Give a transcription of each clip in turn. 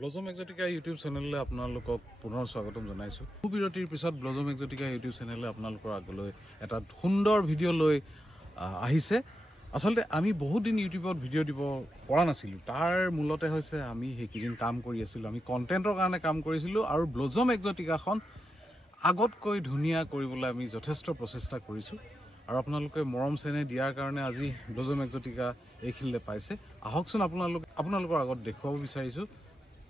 Blossom Exotica YouTube চেনেললৈ আপোনালোকক পুনৰ স্বাগতম জনাইছোঁ। বিৰতিৰ পিছত ব্লজম এক্সোটিকা ইউটিউব চেনেলে আপোনালোকৰ আগলৈ এটা সুন্দৰ ভিডিঅ' লৈ আহিছে। আচলতে আমি বহুত দিন ইউটিউবত ভিডিঅ' দিব পৰা নাছিলোঁ। তাৰ মূলতে হৈছে আমি সেইকেইদিন কাম কৰি আছিলোঁ, আমি কণ্টেণ্টৰ কাৰণে কাম কৰিছিলোঁ আৰু ব্লজম এক্সোটিকাখন আগতকৈ ধুনীয়া কৰিবলৈ আমি যথেষ্ট প্ৰচেষ্টা কৰিছোঁ। আৰু আপোনালোকে মৰম চেনেহ দিয়াৰ কাৰণে আজি ব্লজম এক্সোটিকা এইখিনিলৈ পাইছে। আহকচোন আপোনালোকৰ আগত দেখুৱাব বিচাৰিছোঁ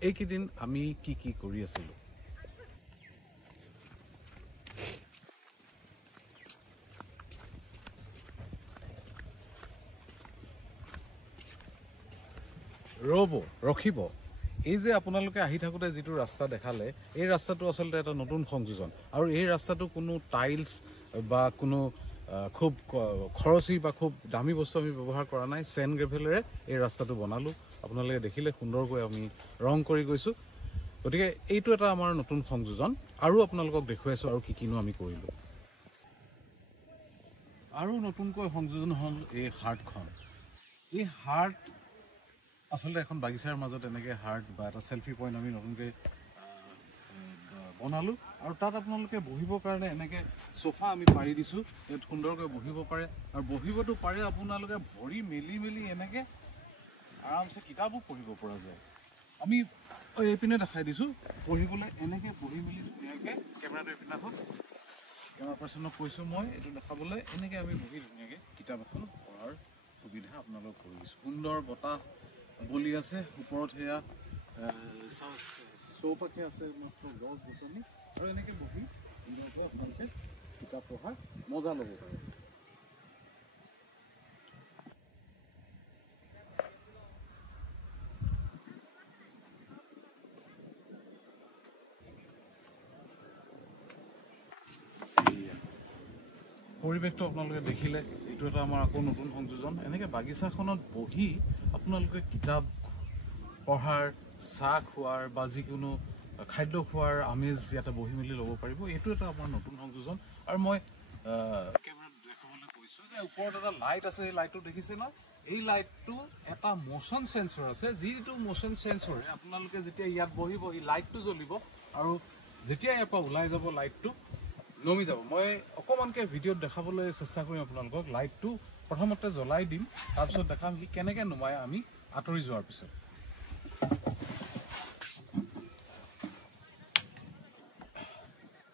এইকেইদিন আমি কি কি কৰি আছিলোঁ। ৰখিব এই যে আপোনালোকে আহি থাকোঁতে যিটো ৰাস্তা দেখালে, এই ৰাস্তাটো আচলতে এটা নতুন সংযোজন আৰু এই ৰাস্তাটো কোনো টাইলছ বা কোনো খুব খৰচী বা খুব দামী বস্তু আমি ব্যৱহাৰ কৰা নাই। চেণ্ড গ্ৰেভেলেৰে এই ৰাস্তাটো বনালোঁ। আপোনালোকে দেখিলে সুন্দৰকৈ আমি ৰং কৰি গৈছোঁ। গতিকে এইটো এটা আমাৰ নতুন সংযোজন আৰু আপোনালোকক দেখুৱাইছোঁ আৰু কি কিনো আমি কৰিলোঁ। আৰু নতুনকৈ সংযোজন হ'ল এই হাৰ্টখন। এই হাৰ্ট আচলতে এখন বাগিচাৰ মাজত এনেকৈ হাৰ্ট বা এটা চেলফি পইণ্ট আমি নতুনকৈ বনালোঁ আৰু তাত আপোনালোকে বহিবৰ কাৰণে এনেকৈ চোফা আমি পাৰি দিছোঁ। ইয়াত সুন্দৰকৈ বহিব পাৰে আৰু বহিবতো পাৰে আপোনালোকে ভৰি মেলি মেলি এনেকৈ আৰামছে কিতাপো পঢ়িব পৰা যায়। আমি এইপিনে দেখাই দিছোঁ পঢ়িবলৈ এনেকৈ বহি মেলি ধুনীয়াকৈ। কেমেৰাটো এইপিনে হওক, কেমেৰা পাৰ্চনক কৈছোঁ মই এইটো দেখাবলৈ। এনেকৈ আমি বহি ধুনীয়াকৈ কিতাপ এখন পঢ়াৰ সুবিধা আপোনালোকক কৰি দিছোঁ। সুন্দৰ বতাহ বলি আছে, ওপৰত সেয়া চৌপাশে আছে মাত্ৰ গছ গছনি আৰু এনেকৈ বহি সুন্দৰকৈ আপোনালোকে কিতাপ পঢ়াৰ মজা ল'ব পাৰে। পৰিৱেশটো আপোনালোকে দেখিলে, এইটো এটা আমাৰ আকৌ নতুন সংযোজন। এনেকৈ বাগিচাখনত বহি আপোনালোকে কিতাপ পঢ়াৰ, চাহ খোৱাৰ বা যিকোনো খাদ্য খোৱাৰ আমেজ ইয়াতে বহি মেলি ল'ব পাৰিব। এইটো এটা আমাৰ নতুন সংযোজন। আৰু মই কেমেৰাত দেখাবলৈ কৈছোঁ যে ওপৰত এটা লাইট আছে, এই লাইটটো দেখিছে ন? এই লাইটটো এটা মোশ্যন চেঞ্চৰ আছে, যিটো মোশ্যন চেঞ্চৰে আপোনালোকে যেতিয়া ইয়াত বহিব এই লাইটটো জ্বলিব আৰু যেতিয়া ইয়াৰ পৰা ওলাই যাব লাইটটো নমি যাব। মই অকণমানকৈ ভিডিঅ'ত দেখাবলৈ চেষ্টা কৰিম আপোনালোকক। লাইটটো প্ৰথমতে জ্বলাই দিম, তাৰপিছত দেখাম সি কেনেকৈ নুমাই আমি আঁতৰি যোৱাৰ পিছত।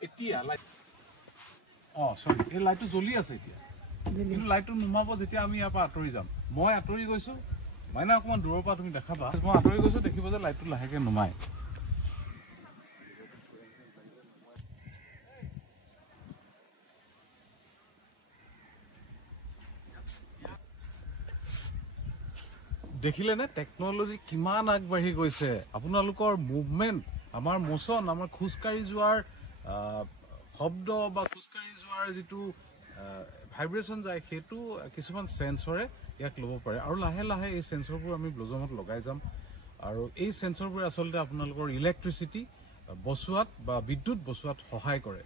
এতিয়া লাইট চৰি, এই লাইটটো জ্বলি আছে এতিয়া, কিন্তু লাইটটো নুমাব যেতিয়া আমি ইয়াৰ পৰা আঁতৰি যাম। মই আঁতৰি গৈছোঁ, মানে অকণমান দূৰৰ পৰা তুমি দেখাবা। মই আঁতৰি গৈছোঁ, দেখিব যে লাইটটো লাহেকৈ নুমায়। দেখিলেনে টেকন'লজি কিমান আগবাঢ়ি গৈছে? আপোনালোকৰ মুভমেণ্ট, আমাৰ মোচন, আমাৰ খোজকাঢ়ি যোৱাৰ শব্দ বা খোজকাঢ়ি যোৱাৰ যিটো ভাইব্ৰেশ্যন যায়, সেইটো কিছুমান চেঞ্চৰে ইয়াক ল'ব পাৰে। আৰু লাহে লাহে এই চেঞ্চৰবোৰ আমি ব্লজমত লগাই যাম আৰু এই চেঞ্চৰবোৰে আচলতে আপোনালোকৰ ইলেক্ট্ৰিচিটি বচোৱাত বা বিদ্যুৎ বচোৱাত সহায় কৰে।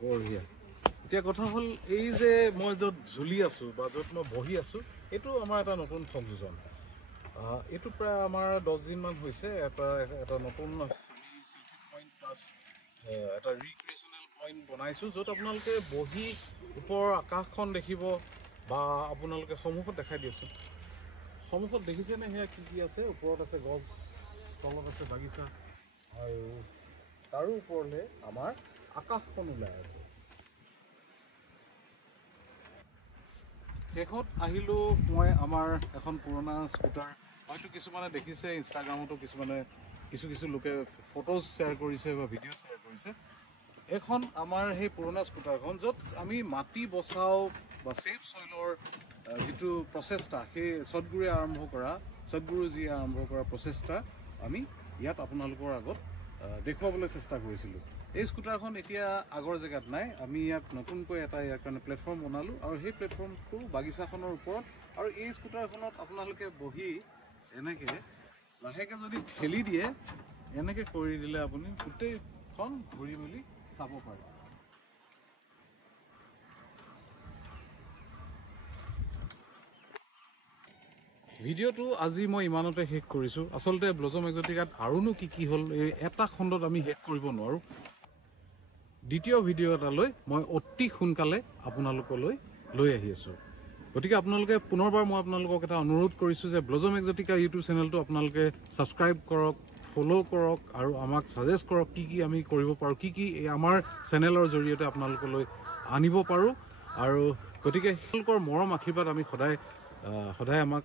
বঢ়িয়া। এতিয়া কথা হ'ল এই যে মই য'ত ঝুলি আছোঁ বা য'ত মই বহি আছোঁ, এইটো আমাৰ এটা নতুন সংযোজন। এইটো প্ৰায় আমাৰ 10 দিনমান হৈছে। এটা নতুন পইণ্ট প্লাছ এটা ৰিক্ৰিয়েশ্যনেল পইণ্ট বনাইছোঁ, য'ত আপোনালোকে বহি ওপৰৰ আকাশখন দেখিব বা আপোনালোকে সন্মুখত দেখাই দিয়কচোন। সন্মুখত দেখিছেনে সেয়া কি কি আছে? ওপৰত আছে গছ, তলত আছে বাগিচা আৰু তাৰো ওপৰলৈ আমাৰ আকাশখন ওলাই আছে। শেষত আহিলোঁ মই আমাৰ এখন পুৰণা স্কুটাৰ। হয়তো কিছুমানে দেখিছে, ইনষ্টাগ্ৰামতো কিছুমানে কিছু লোকে ফটোজ শ্বেয়াৰ কৰিছে বা ভিডিঅ' শ্বেয়াৰ কৰিছে। এখন আমাৰ সেই পুৰণা স্কুটাৰখন, য'ত আমি মাটি বচাওঁ বা ছেফ ছইলৰ যিটো প্ৰচেষ্টা, সেই সদগুৰুৱে আৰম্ভ কৰা প্ৰচেষ্টা আমি ইয়াত আপোনালোকৰ আগত দেখুৱাবলৈ চেষ্টা কৰিছিলোঁ। এই স্কুটাৰখন এতিয়া আগৰ জেগাত নাই আমি ইয়াত নতুনকৈ এটা ইয়াৰ কাৰণে প্লেটফৰ্ম বনালোঁ আৰু সেই প্লেটফৰ্মটো বাগিচাখনৰ ওপৰত আৰু এই স্কুটাৰখনত আপোনালোকে বহি এনেকৈ লাহেকৈ যদি ঠেলি দিয়ে এনেকৈ কৰি দিলে আপুনি গোটেইখন ঘূৰি মেলি চাব পাৰে ভিডিঅ'টো আজি মই ইমানতে শেষ কৰিছোঁ আচলতে ব্লজম এক্সটিকাত আৰুনো কি হ'ল এই এটা খণ্ডত আমি শেষ কৰিব নোৱাৰোঁ দ্বিতীয় ভিডিঅ' এটালৈ মই অতি সোনকালে আপোনালোকলৈ লৈ আহি আছোঁ গতিকে আপোনালোকে পুনৰবাৰ মই আপোনালোকক এটা অনুৰোধ কৰিছোঁ যে ব্লজম এক্সটিকা ইউটিউব চেনেলটো আপোনালোকে ছাবস্ক্ৰাইব কৰক ফ'ল' কৰক আৰু আমাক ছাজেষ্ট কৰক কি আমি কৰিব পাৰোঁ কি আমাৰ চেনেলৰ জৰিয়তে আপোনালোকলৈ আনিব পাৰোঁ আৰু গতিকে তেওঁলোকৰ মৰম আশীৰ্বাদ আমি সদায় আমাক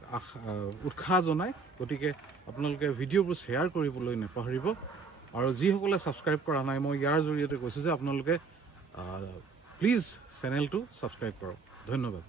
উৎসাহ জনায় গতিকে আপোনালোকে ভিডিঅ'বোৰ শ্বেয়াৰ কৰিবলৈ নাপাহৰিব আৰু যিসকলে ছাবস্ক্ৰাইব কৰা নাই মই ইয়াৰ জৰিয়তে কৈছোঁ যে আপোনালোকে প্লিজ চেনেলটো ছাবস্ক্ৰাইব কৰক ধন্যবাদ